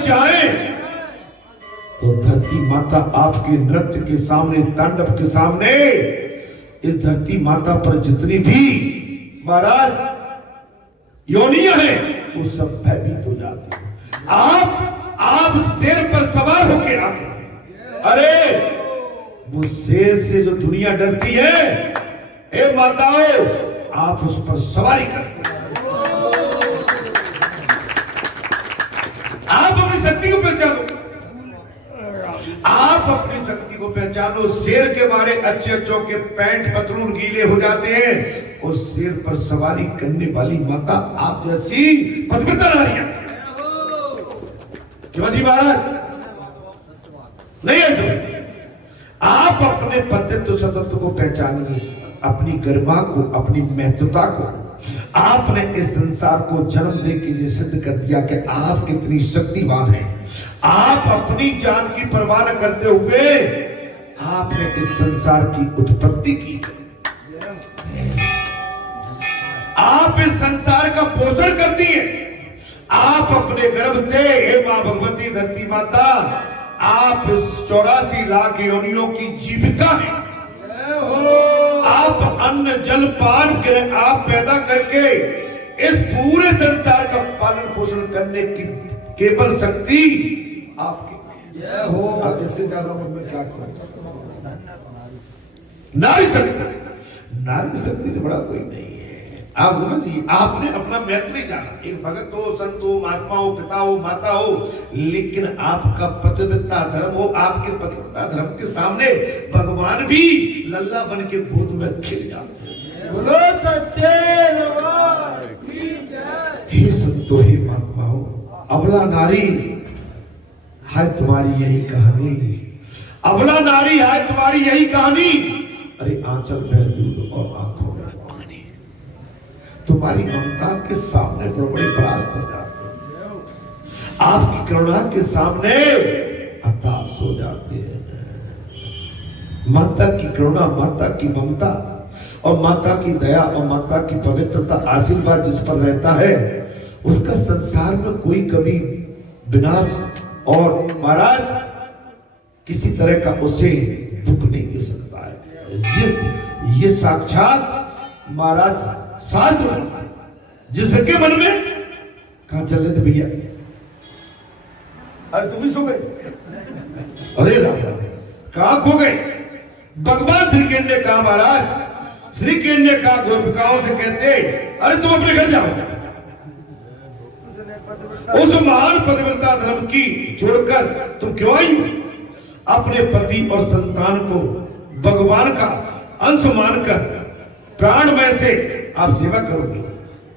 चाहें तो धरती माता आपके नृत्य के सामने, तांडव के सामने, इस धरती माता पर जितनी भी महाराज योनियां हैं वो सब भयभीत हो जाती है। आप शेर पर सवार होके आते हैं। अरे वो शेर से जो दुनिया डरती है, हे माताओं, आप उस पर सवारी करते हैं। आप अपनी शक्ति को पहचानो, आप अपनी शक्ति को पहचानो। शेर के मारे अच्छे अच्छों के पैंट पतलून गीले हो जाते हैं, और शेर पर सवारी करने वाली माता आप जैसी पतिव्रता नारियां। शिवाजी महाराज नहीं है। आप अपने पतित्व सतत्व को पहचानिए, अपनी गरिमा को, अपनी महत्वता को। आपने इस संसार को जन्म दे के ये सिद्ध कर दिया कि आप कितनी शक्तिवान हैं। आप अपनी जान की परवाह न करते हुए आपने इस संसार की उत्पत्ति की। आप इस संसार का पोषण करती हैं। आप अपने गर्भ से, हे मां भगवती धरती माता, आप इस 84 लाख योनियों की जीविका हैं। आप अन्न जल पान कर, आप पैदा करके इस पूरे संसार का पालन पोषण करने की केवल शक्ति आपकी हो। अब इससे ज्यादा मैं क्या कहूं। नारी शक्ति से बड़ा कोई नहीं है। आप समझिए, आपने अपना महत्व नहीं जाना। एक भगत हो, संत हो, महात्मा हो, पिता हो, माता हो, लेकिन आपका पतिव्रता धर्म हो, आपके पतिव्रता धर्म के सामने भगवान भी लल्ला बन के गोद में खिल जाते हैं। बोलो सच्चे दरबार की जय। हे संतो, हे महात्माओं, अबला नारी है तुम्हारी यही कहानी। अबला नारी है तुम्हारी यही कहानी। अरे आंचल में दूध और आंखों में पानी, तुम्हारी ममता के सामने बड़ी परास्त हो जाती है। आपकी करुणा के सामने हताश हो जाते हैं। माता की करुणा, माता की ममता और माता की दया और माता की पवित्रता, आशीर्वाद जिस पर रहता है, उसका संसार में कोई कभी विनाश और महाराज किसी तरह का उसे दुख नहीं दे सकता है। ये साक्षात महाराज साधु, जिसके मन में कहा चल रहे थे भैया, अरे तुम ही सो गए, अरे राम कहां खो गए। भगवान श्री कृष्ण ने कहा, महाराज श्री कृष्ण ने कहा गोपिकाओं से कहते, अरे तुम अपने घर जाओ। उस महान पतिव्रता धर्म की छोड़कर तुम क्यों आई हो? अपने पति और संतान को भगवान का अंश मानकर प्राणमय से आप सेवा करोगे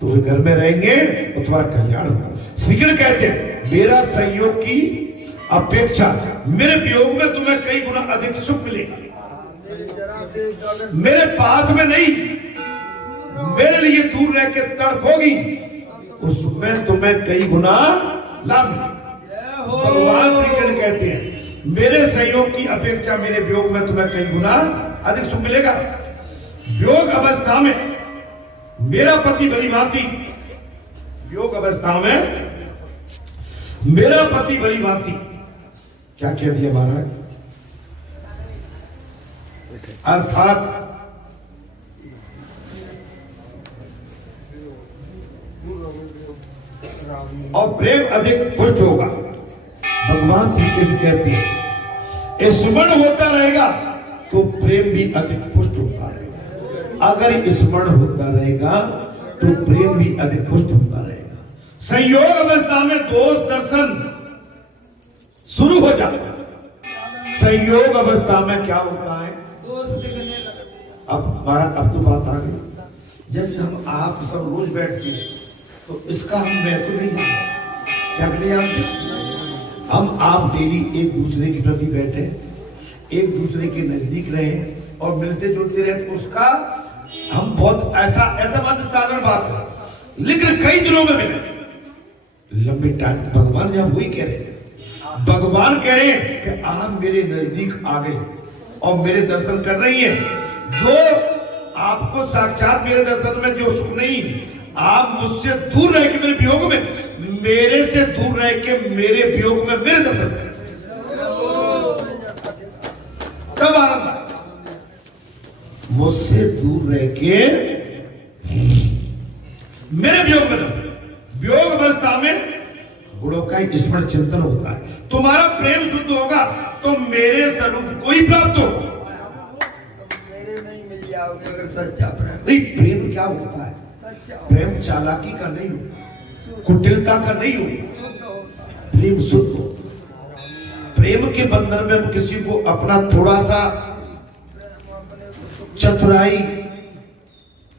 तो वे घर में रहेंगे और तुम्हारा कल्याण होगा। श्री कृष्ण कहते हैं, मेरा संयोग की अपेक्षा मेरे वियोग में तुम्हें कई गुना अधिक सुख मिलेगा। मेरे पास में नहीं, मेरे लिए दूर रह के तड़पोगी, उसमें तुम्हें कई गुना लाभ मिलेगा। भगवान श्री कृष्ण कहते हैं, मेरे संयोग की अपेक्षा मेरे वियोग में तुम्हें कई गुना अधिक सुख मिलेगा। वियोग अवस्था में मेरा पति भली भांति, वियोग अवस्था में मेरा पति भली भांति, क्या कह दिया महाराज, अर्थात और प्रेम अधिक पुष्ट होगा। भगवान श्री कृष्ण कहते हैं, स्मरण होता रहेगा तो प्रेम भी अधिक पुष्ट होता रहेगा। अगर स्मरण होता रहेगा तो प्रेम भी अधिक पुष्ट होता रहेगा। संयोग अवस्था में दोष दर्शन शुरू हो जाता है। संयोग अवस्था में क्या होता है, अब तो बात आ गई। जैसे हम आप सब रोज बैठते हैं तो इसका हम महत्व नहीं जानते। क्या करें हम आप डेली एक दूसरे के प्रति बैठे, एक दूसरे के नजदीक रहे और मिलते जुलते रहे तो उसका हम बहुत ऐसा बात साधारण बात है, लेकिन कई दिनों में मिले लंबे टाइम। भगवान जब वही कह रहे हैं, भगवान कह रहे हैं कि आप मेरे नजदीक आ गए और मेरे दर्शन कर रही हैं। जो आपको साक्षात मेरे दर्शन में जो सुख नहीं आप मुझसे दूर रह के मेरे वियोग में, मेरे से दूर रह के मेरे वियोग में मेरे दर्शन करें, तब आनंद आए। मुझसे दूर रह के मेरे वियोग में दर्शन, वियोग अवस्था में गुणों का ही स्मरण चिंतन होता है। तुम्हारा प्रेम शुद्ध होगा तो मेरे स्वरूप को ही प्राप्त हो। मेरे में ही मिल जाओगे अगर सच्चा प्रेम। नहीं, प्रेम क्या होता है? प्रेम चालाकी का नहीं हो, कुटिलता का नहीं हो, प्रेम शुद्ध हो। प्रेम के बंधन में हम किसी को अपना थोड़ा सा चतुराई,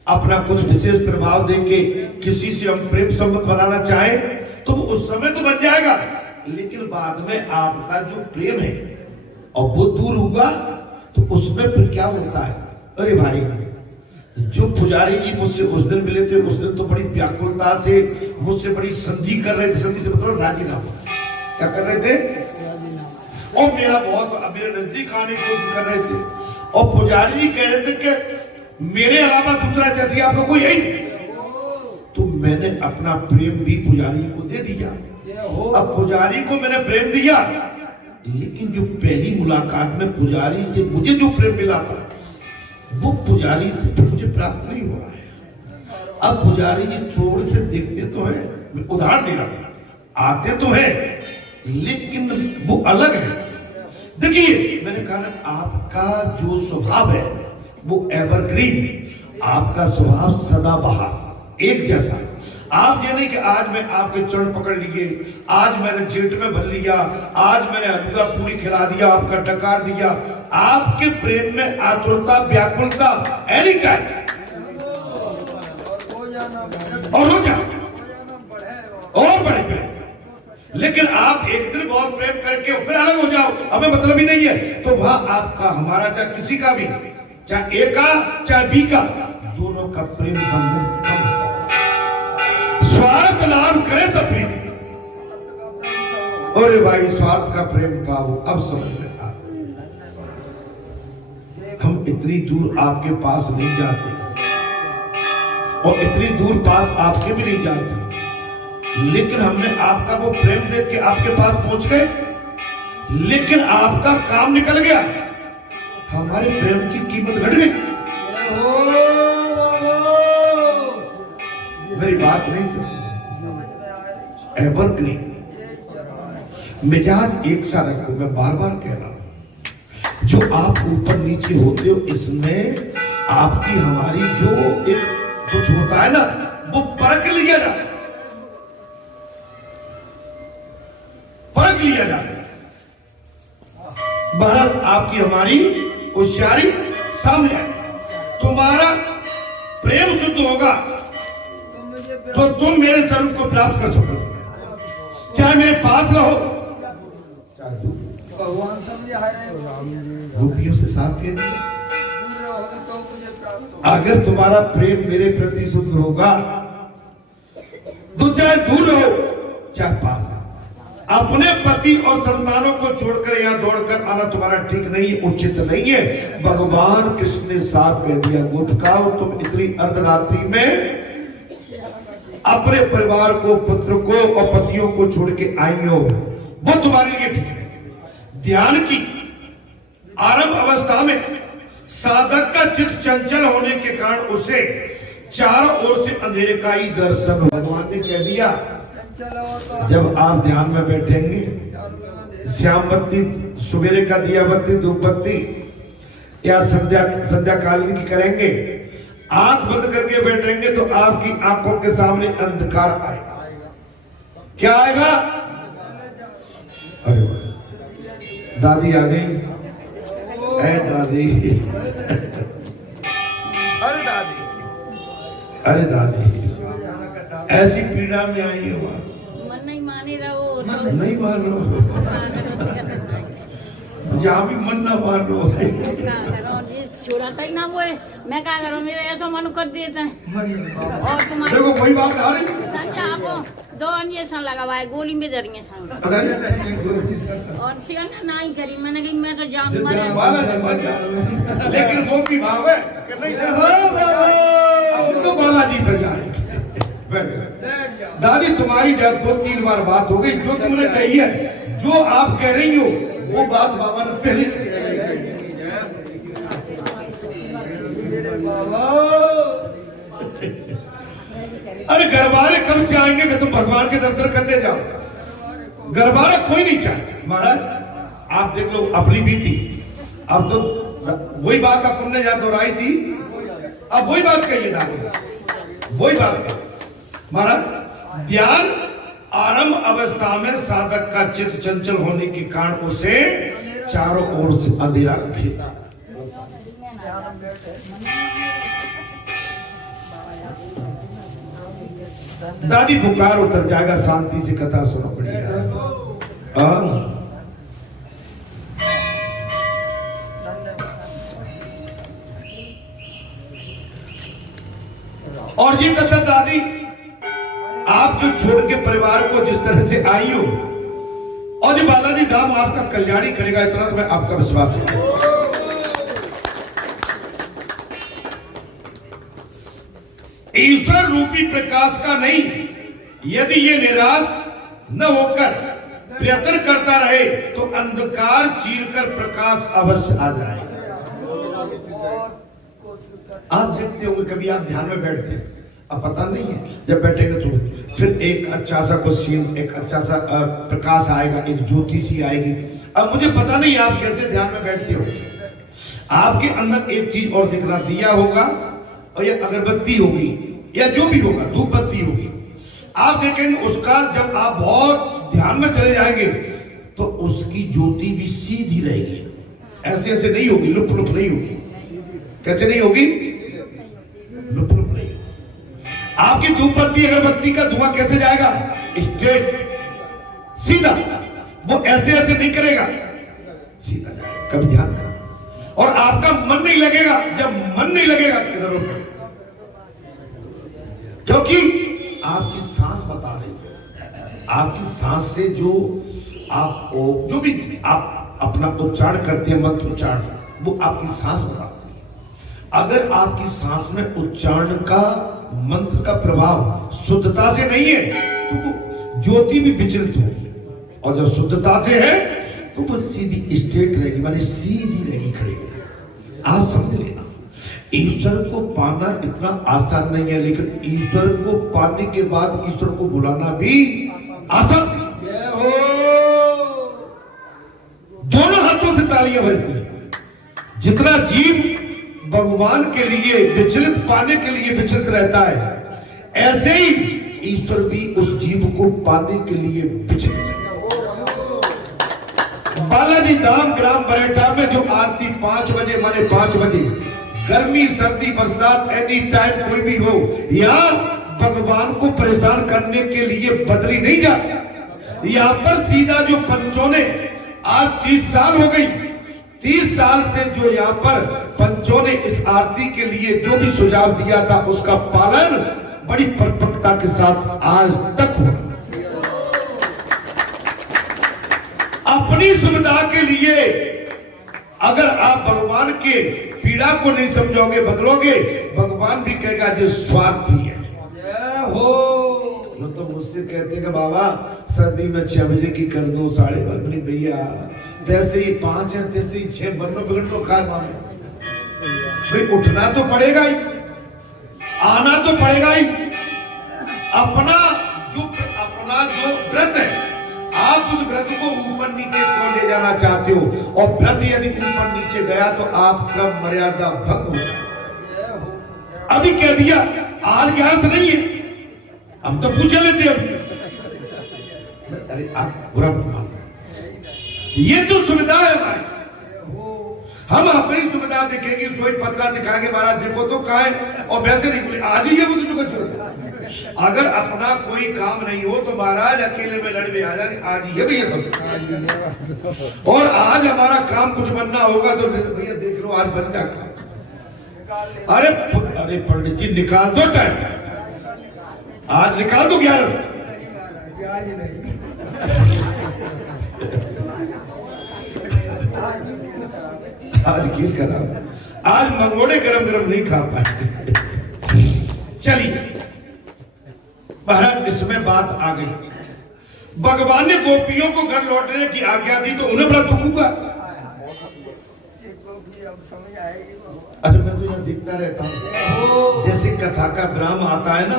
अपना कुछ विशेष प्रभाव देके किसी से हम प्रेम संबंध बनाना चाहें तो उस समय तो बन जाएगा, लेकिन बाद में आपका जो प्रेम है और वो दूर होगा तो उसमें फिर क्या होता है? अरे भाई, जो पुजारी जी मुझसे उस दिन मिले थे, उस दिन तो बड़ी व्याकुलता से मुझसे बड़ी संधि कर रहे थे, संधि से मतलब राजीनामा, क्या कर रहे थे? और मेरा बहुत मेरे नजदीक आने की कोशिश कर रहे थे, और पुजारी जी कह रहे थे कि मेरे अलावा दूसरा जैसे आपका कोई है ही। तो मैंने अपना प्रेम भी पुजारी को दे दिया। अब पुजारी को मैंने प्रेम दिया, लेकिन जो पहली मुलाकात में पुजारी से मुझे जो प्रेम मिला था वो पुजारी से मुझे प्राप्त नहीं हो रहा है। अब पुजारी जी थोड़े से देखते तो हैं, मैं उदाहरण दे रहा हूं, आते तो हैं लेकिन वो अलग है। देखिए, मैंने कहा ना, आपका जो स्वभाव है वो एवरग्रीन, आपका स्वभाव सदाबहार, एक जैसा। आप ये नहीं कि आज मैं आपके चरण पकड़ लिए, आज मैंने जेठ में भर लिया, आज मैंने हलवा पूरी खिला दिया, आपका डकार दिया। आपके प्रेम में आतुरता, व्याकुलता एनी टाइम और हो जाए और बड़े प्रेम। लेकिन आप एक दिन बहुत प्रेम करके फिर अलग हो जाओ, हमें मतलब ही नहीं है, तो वह आपका हमारा, चाहे किसी का भी, चाहे ए का चाहे बी का, दोनों का प्रेम बंधन कम होता है। स्वार्थ लाभ करे सब प्रेम। अरे भाई, स्वार्थ का प्रेम का वो अब समझ में आ, हम इतनी दूर आपके पास नहीं जाते और इतनी दूर पास आपके भी नहीं जाते, लेकिन हमने आपका वो प्रेम देख के आपके पास पहुंच गए, लेकिन आपका काम निकल गया, हमारे प्रेम की कीमत घट गई। मेरी बात नहीं सुनी? एवरग्रीन मिजाज एक सा रखो, मैं बार बार कह रहा हूं। जो आप ऊपर नीचे होते हो, इसमें आपकी हमारी जो एक कुछ होता है ना, वो परख लिया जाता है, परख लिया जाता है। भारत आपकी हमारी होशियारी सामने आए, तुम्हारा प्रेम शुद्ध होगा तो तुम मेरे स्वरूप को प्राप्त कर सको, चाहे मेरे पास रहो चाहे दूर। भगवान समझे गोपियों से साफ कह दिया, अगर तुम्हारा प्रेम मेरे प्रति शुद्ध होगा तो चाहे दूर रहो चाहे पास। अपने पति और संतानों को छोड़कर यहां दौड़कर आना तुम्हारा ठीक नहीं है, उचित नहीं है। भगवान कृष्ण ने साफ कह दिया, गोपिकाओं, तुम इतनी अर्धरात्रि में अपने परिवार को, पुत्र को और पतियों को छोड़ के आई हो, वो तुम्हारे लिए ठीक है। ध्यान की आरंभ अवस्था में साधक का चित्त चंचल होने के कारण उसे चारों ओर से अंधेरे का ही दर्शन भगवान ने कह दिया। जब आप ध्यान में बैठेंगे, श्याम बत्ती, सवेरे का दिया बत्ती, धूप बत्ती या संध्या कालीन की करेंगे, आंख बंद करके बैठेंगे तो आपकी आंखों के सामने अंधकार आएगा। क्या आएगा? अरे दादी आ गई, है दादी, अरे दादी, अरे दादी, ऐसी पीड़ा में आई हो, मन नहीं माने रहो, नहीं मान लो, जहाँ भी मन ना मान लो, छोड़ाता ही ना वो है। मैं क्या करूँ, मेरे ऐसा मन कर देते हैं। और तुम्हारे देखो वही बात आ रही, संजय आपको दो इंजेक्शन लगा हुआ है, गोली में दरिए संग, और सिकंदर नहीं करी, मैंने कही मैं तो जाऊंगा, लेकिन वो भी भाव है कि नहीं, अब तो बालाजी पे जाए। बैठ जाओ। बैठ जाओ। दादी तुम्हारी जब 2-3 बार बात हो गई, जो तुमने कही है, जो आप कह रही हो वो बात बाबा ने पहले कही है। मेरे बाबा अरे घरवाले कब चाहेंगे कि तुम भगवान के दर्शन करने जाओ? घरवाला कोई नहीं चाहे। महाराज आप देख लो अपनी बीती, अब तो वही बात अब तुमने यहाँ दोहराई थी, अब वही बात कहिए ना, वही बात कहिए। महाराज ध्यान आरंभ अवस्था में साधक का चित्त चंचल होने के कारण उसे चारों ओर से अंधेरा घेरा। दादी बुखार उतर जाएगा, शांति से कथा सुनो पड़ेगा। और ये कथा दादी आप जो छोड़ के परिवार को जिस तरह से आई हो, और ये बालाजी धाम आपका कल्याणी करेगा, इतना तो मैं आपका विश्वास है। ईश्वर रूपी प्रकाश का नहीं, यदि ये निराश न होकर प्रयत्न करता रहे तो अंधकार चीरकर प्रकाश अवश्य आ जाए। आप देखते होंगे कभी आप ध्यान में बैठते, अब पता नहीं है, जब बैठेंगे तो फिर एक अच्छा सा कुछ सीन, एक अच्छा सा प्रकाश आएगा, एक ज्योति सी आएगी। अब मुझे पता नहीं आप कैसे ध्यान में बैठते हो, आपके अंदर एक चीज और दिखना, दिया होगा और ये अगरबत्ती होगी या जो भी होगा, धूप बत्ती होगी। आप देखेंगे उसका जब आप बहुत ध्यान में चले जाएंगे तो उसकी ज्योति भी सीधी रहेगी, ऐसे ऐसे नहीं होगी, लुप लुप नहीं होगी। कैसे नहीं होगी? लुप लुप नहीं। आपकी धूप बत्ती अगरबत्ती का धुआं कैसे जाएगा? स्ट्रेट, सीधा। वो ऐसे ऐसे नहीं करेगा, सीधा जाएगा। कभी ध्यान करो। और आपका मन नहीं लगेगा, जब मन नहीं लगेगा किधर उठो, क्योंकि आपकी सांस बता रही है। आपकी सांस से जो आप जो भी आप अपना उच्चारण करते हैं, मंत्र उच्चारण, वो आपकी सांस बताती है। अगर आपकी सांस में उच्चारण का, मंत्र का प्रभाव शुद्धता से नहीं है तो वो ज्योति भी विचलित होगी, और जब शुद्धता से है तो वो सीधी स्ट्रेट रहेगी, मानी सीधी रहेगी, खड़ी। आप समझ लेना, ईश्वर को पाना इतना आसान नहीं है, लेकिन ईश्वर को पाने के बाद ईश्वर को बुलाना भी आसान। दोनों हाथों से तालियां बजती हैं। जितना जीव भगवान के लिए विचलित, पाने के लिए विचलित रहता है, ऐसे ही ईश्वर भी उस जीव को पाने के लिए विचलित है। बालाजी धाम ग्राम बरेठा में जो आरती 5 बजे, माने 5 बजे, गर्मी सर्दी बरसात एनी टाइम कोई भी हो, यहाँ भगवान को परेशान करने के लिए बदली नहीं जाती। यहाँ पर सीधा जो पंचों ने, आज 30 साल हो गई, 30 साल से जो यहाँ पर पंचों ने इस आरती के लिए जो भी सुझाव दिया था उसका पालन बड़ी परपक्वता के साथ आज तक हुआ। अपनी सुविधा के लिए अगर आप भगवान के पीड़ा को नहीं समझोगे, बदलोगे, भगवान भी कहेगा जो स्वार्थी है। वो तो मुझसे कहते कि बाबा सर्दी में 6 बजे की कर दो, 5:30 भैया, जैसे ही 5 है तैसे ही 6 बिगड़ लो, खाए भाई उठना तो पड़ेगा ही, आना तो पड़ेगा ही। अपना जो व्रत है, आप उस व्रत को ऊपर नीचे क्यों ले जाना चाहते हो? और व्रत यदि ऊपर नीचे गया तो आपका मर्यादा भंग हो जाए। अभी कह दिया, आज यहां से नहीं है, हम तो पूछ लेते अभी। अरे आप बुरा मत मानो, ये तो सुविधा है हमारी, हम अपनी सुविधा देखेंगे, सोई पत्रा दिखाएंगे, महाराज देखो तो कहा है, और वैसे नहीं बोले आज ही है वो तुझको छोड़। अगर अपना कोई काम नहीं हो तो महाराज अकेले में लड़वे आ जाए, आज ही है भैया सब। और आज हमारा काम कुछ बनना होगा तो भैया देख लो आज बन जाएगा। अरे पंडित जी निकाल दो टाइम, आज निकाल दो 11 आज खीर करा, आज मंगोड़े गरम गरम नहीं खा पाए। चलिए महाराज इसमें बात आ गई, भगवान ने गोपियों को घर लौटने की आज्ञा दी तो उन्हें बड़ा दुख हुआ। अब समझ आएगी। अच्छा मैं तो यहाँ दिखता रहता हूँ, जैसे कथा का ब्राह्म आता है ना,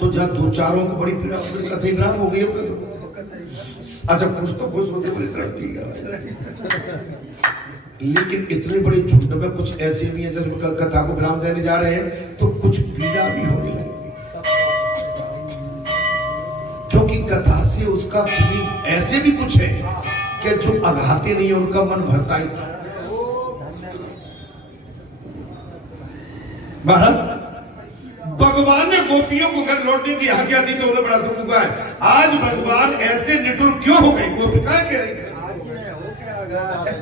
तो जहाँ दो चारों को बड़ी पीड़ा, कथा ही ब्राह्म हो गई हो। अच्छा कुछ तो खुश होते बड़ी तरक्की का, लेकिन इतने बड़े झुंड में कुछ ऐसे भी है जैसे कथा को ब्राह्म देने जा रहे हैं तो कुछ पीड़ा भी होने लगी, क्योंकि कथा से उसका ऐसे भी कुछ है कि जो अघाते नहीं उनका मन भरता ही था। महाराज भगवान ने गोपियों को घर लौटने की आज्ञा दी तो उन्हें बड़ा दुख हुआ है। आज भगवान ऐसे निठुर क्यों हो गई? गोपिकाएं कह रही है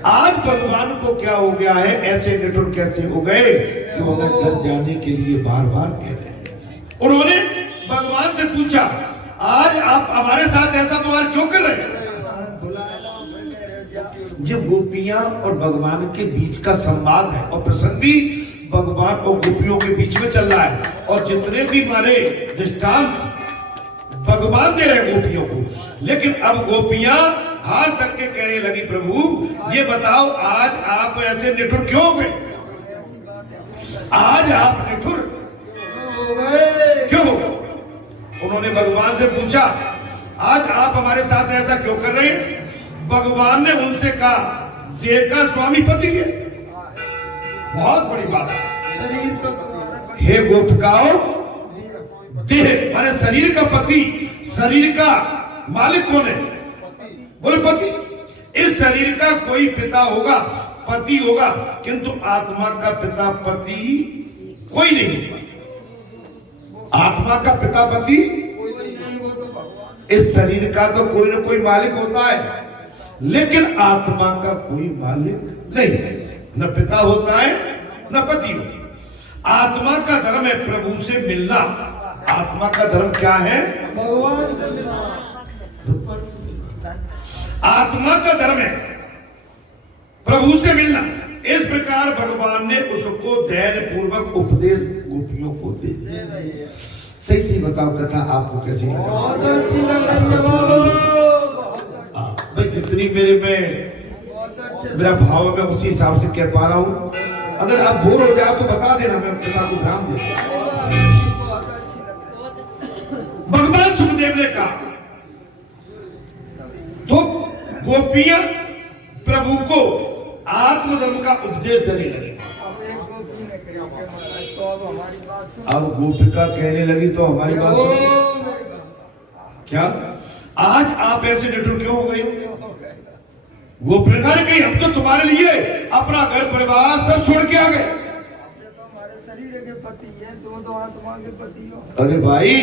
आज भगवान को क्या हो गया है, ऐसे निठुर कैसे हो गए कि उन्हें घर जाने के लिए बार बार कह रहे हैं। उन्होंने भगवान से पूछा, आज आप हमारे साथ ऐसा व्यवहार क्यों कर रहे हैं? ये गोपियां और भगवान के बीच का संवाद है और प्रसंग भी भगवान और गोपियों के बीच में चल रहा है, और जितने भी हमारे दृष्टांत भगवान दे रहे गोपियों को। लेकिन अब गोपियां हाथ तक के कहने लगी, प्रभु ये बताओ आज आप ऐसे निठुर क्यों हो गए? आज आप निठुर क्यों हो गए? उन्होंने भगवान से पूछा, आज आप हमारे साथ ऐसा क्यों कर रहे हैं? भगवान ने उनसे कहा, देह का स्वामी पति है। बहुत बड़ी बात है। हे गोपिकाओं, देह माने शरीर का पति, शरीर का मालिक कौन है? बोले पति। इस शरीर का कोई पिता होगा, पति होगा, किंतु आत्मा का पिता पति कोई नहीं होगा। आत्मा का पिता पति, इस शरीर का तो कोई ना कोई मालिक होता है, लेकिन आत्मा का कोई मालिक नहीं, न पिता होता है न पति होती। आत्मा का धर्म है प्रभु से मिलना। आत्मा का धर्म क्या है? भगवान से मिलना। आत्मा का धर्म है प्रभु से मिलना। इस प्रकार भगवान ने उसको धैर्य पूर्वक उपदेश गोपियों को दे दिया। सही सही बताओ कथा आपको कैसी लगी? बहुत अच्छी लग रही है बाबू। भाई जितनी मेरे में मेरा भाव मैं उसी हिसाब से कह पा रहा हूँ। अगर आप बोर हो जाओ तो बता देना, मैं पिता को ध्यान दे। भगवान सुखदेव ने कहा तो गोपियां प्रभु को आत्मधर्म का उपदेश देने लगे। अब गोपिका कहने लगी तो हमारी बात सुनो। क्या आज आप ऐसे निठुर क्यों हो गए? गोपिका ने कही, हम तो तुम्हारे लिए अपना घर परिवार सब छोड़ के आ गए। हमारे शरीर के पति है, तुम तो आत्मा के पति हो। अरे भाई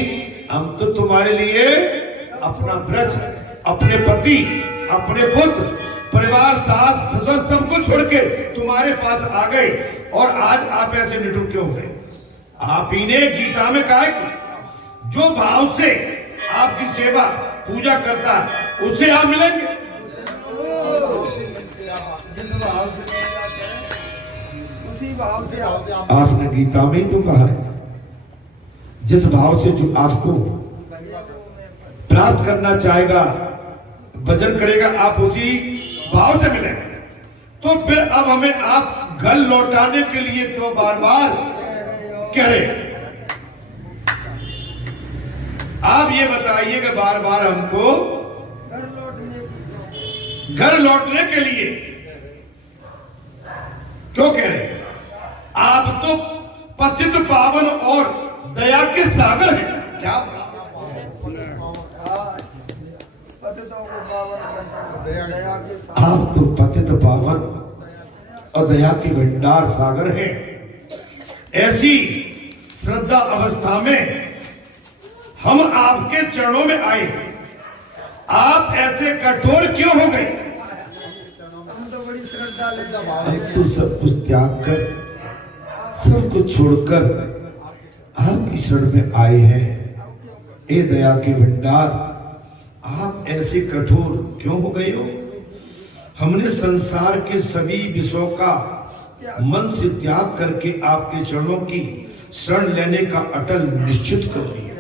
हम तो तुम्हारे लिए अपना ब्रज, अपने पति, अपने पुत्र, परिवार, सास ससुर सबको छोड़ के तुम्हारे पास आ गए, और आज आप ऐसे निठुर क्यों हो गए? आप ही ने गीता में कहा कि जो भाव से आपकी सेवा पूजा करता है उससे आप मिलेंगे। उसी भाव से आपने गीता में ही तो कहा है, जिस भाव से जो आपको प्राप्त करना चाहेगा, भजन करेगा, आप उसी भाव से मिलेंगे। तो फिर अब हमें आप घर लौटाने के लिए क्यों बार बार कह रहे? आप ये बताइएगा बार बार हमको घर लौटने के लिए क्यों कह रहे हैं? आप तो पतित पावन और दया के सागर हैं। क्या आप तो पतित पावन और दया के भंडार सागर हैं। ऐसी श्रद्धा अवस्था में हम आपके चरणों में आए, आप ऐसे कठोर क्यों हो गए? हम तो बड़ी श्रद्धा लेते तो सब कुछ त्याग कर, सब कुछ छोड़कर आपकी शरण में आए हैं। ए दया के भंडार, आप ऐसे कठोर क्यों हो गए हो? हमने संसार के सभी विषयों का मन से त्याग करके आपके चरणों की शरण लेने का अटल निश्चित कर लिया।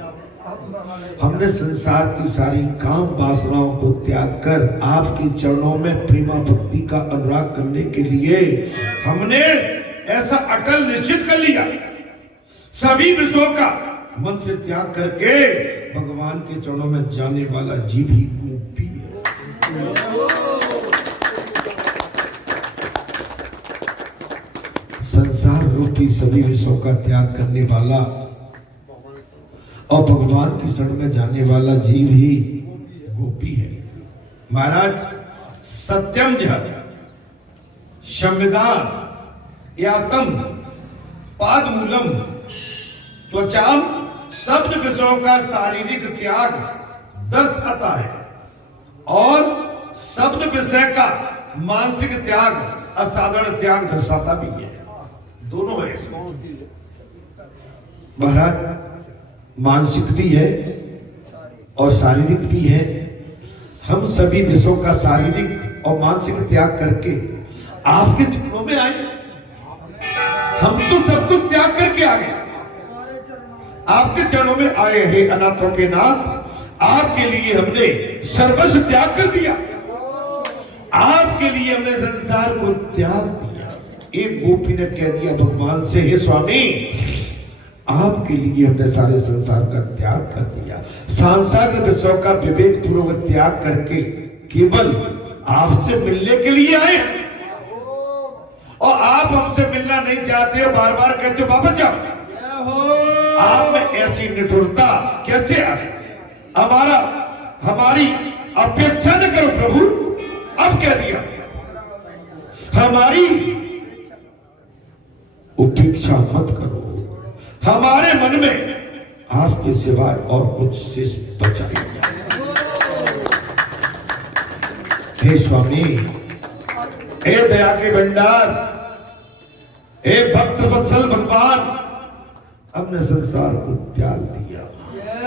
हमने संसार की सारी काम वासनाओं को त्याग कर आपके चरणों में प्रेमा भक्ति का अनुराग करने के लिए हमने ऐसा अटल निश्चित कर लिया, सभी विषयों का मन से त्याग करके भगवान के चरणों में जाने वाला जीव ही गोपी है। संसार रूपी सभी विषयों का त्याग करने वाला और भगवान की शरण में जाने वाला जीव ही गोपी है। महाराज सत्यम संविधान यातम पादमूलम त्वचाम शब्द विषयों का शारीरिक त्याग 10 आता है और शब्द विषय का मानसिक त्याग असाधारण त्याग दर्शाता भी है। दोनों है महाराज, मानसिक भी है और शारीरिक भी है। हम सभी विषयों का शारीरिक और मानसिक त्याग करके आपके चरणों में आए। हम तो सब कुछ त्याग करके आ गए, आपके चरणों में आए हैं अनाथों के नाथ। आपके लिए हमने सर्वस्व त्याग कर दिया, आपके लिए हमने संसार को त्याग दिया। एक गोपी ने कह दिया भगवान से, हे स्वामी आपके लिए हमने सारे संसार का त्याग कर दिया, सांसारिक विषयों का विवेक पूर्वक त्याग करके केवल आपसे मिलने के लिए आए और आप हमसे मिलना नहीं चाहते हो, बार बार कहते हो वापस जाओ। आप में ऐसी निठुरता कैसे आए? हमारी अपेक्षा न करो प्रभु, अब कह दिया हमारी उपेक्षा मत करो, हमारे मन में आपके सिवाय और कुछ शेष बचा नहीं। हे स्वामी, हे दया के भंडार, हे भक्त वत्सल भगवान, हमने संसार को त्याग दिया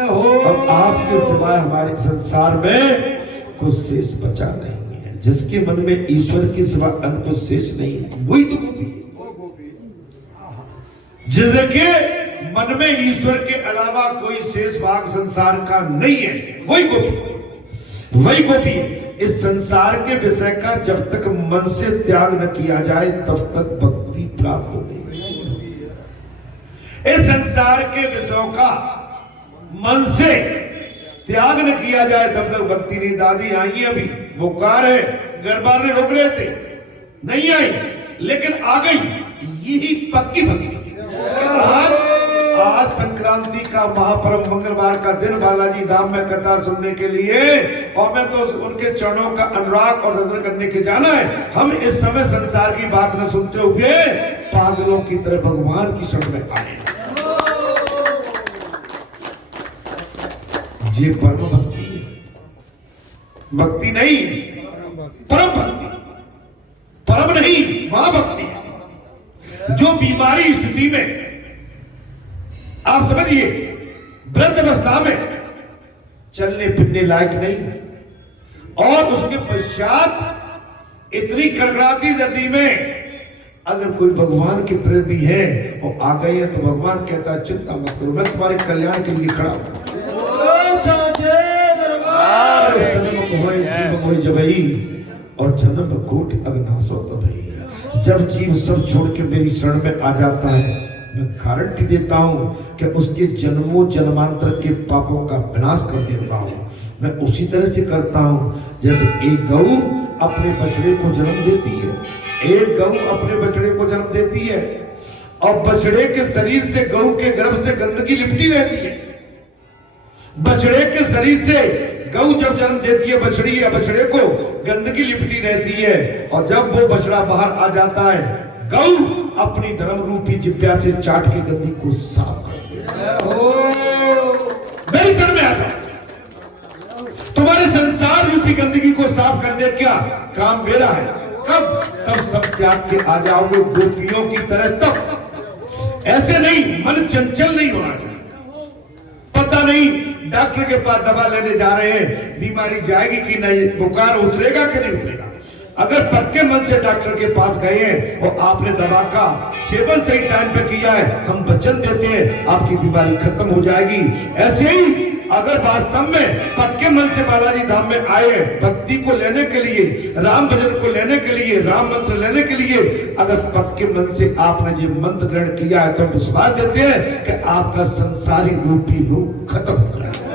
और आपके सिवाय हमारे संसार में कुछ शेष बचा नहीं है। जिसके मन में ईश्वर के सिवा अन्य कुछ शेष नहीं है वही तो गोपी। जिसके मन में ईश्वर के अलावा कोई शेष भाग संसार का नहीं है वही गोपी, वही गोपी। इस संसार के विषय का जब तक मन से त्याग न किया जाए तब तक भक्ति प्राप्त होगी। इस संसार के विषयों का मन से त्याग न किया जाए तब तक भक्ति नहीं। दादी आई है, अभी वो कार है, घर बार ने रोक रहे थे, नहीं आई, लेकिन आ गई, यही पक्की भक्ति। आज संक्रांति का महापर्व मंगलवार का दिन बालाजी धाम में कथा सुनने के लिए, और मैं तो उनके चरणों का अनुराग और नजर करने के जाना है। हम इस समय संसार की बात न सुनते हुए पागलों की तरह भगवान की शरण में आए। ये परम भक्ति है, भक्ति नहीं परम भक्ति, परम नहीं महाभक्ति है। जो बीमारी स्थिति में आप समझिए वृद्ध अवस्था में चलने फिरने लायक नहीं और उसके पश्चात इतनी कड़कड़ाती नदी में अगर कोई भगवान के प्रेमी है और आ गए हैं तो भगवान कहता है चिंता मत करो, मैं तुम्हारे कल्याण के लिए खड़ा हूं। और जन्म कोट अग्नासो तभी, जब जीव सब छोड़ के मेरी शरण में आ जाता है मैं गारंटी देता हूं कि उसके जन्मों जन्मांतर के पापों का विनाश कर देता हूं। मैं उसी तरह से करता हूं जैसे एक गऊ अपने बछड़े को जन्म देती है, एक गऊ अपने बछड़े को जन्म देती है और बछड़े के शरीर से गऊ के गर्भ से गंदगी लिपटी रहती है। बछड़े के शरीर से गऊ जब जन्म देती है बछड़ी या बछड़े को गंदगी लिपटी रहती है और जब वो बछड़ा बाहर आ जाता है गऊ अपनी धर्म रूपी जिब्या से चाट के गंदगी को साफ करती है। मेरी घर में आ जाओ, तुम्हारे संसार रूपी गंदगी को साफ करने का काम मेरा है। कब? तब सब त्याग के आ जाओगे गोपियों की तरह। तब ऐसे नहीं, मन चंचल नहीं होना चाहिए। पता नहीं डॉक्टर के पास दवा लेने जा रहे हैं, बीमारी जाएगी कि नहीं, बुखार उतरेगा कि नहीं उतरेगा। अगर पक्के मन से डॉक्टर के पास गए हैं और आपने दवा का सेवन सही टाइम पे किया है, हम वचन देते हैं आपकी बीमारी खत्म हो जाएगी। ऐसे ही अगर वास्तव में पक्के मन से बालाजी धाम में आए, भक्ति को लेने के लिए, राम भजन को लेने के लिए, राम मंत्र लेने के लिए, अगर पक्के मन से आपने ये मंत्र ग्रहण किया है तो विश्वास देते हैं कि आपका संसारी रूपी रूप खत्म हो गया।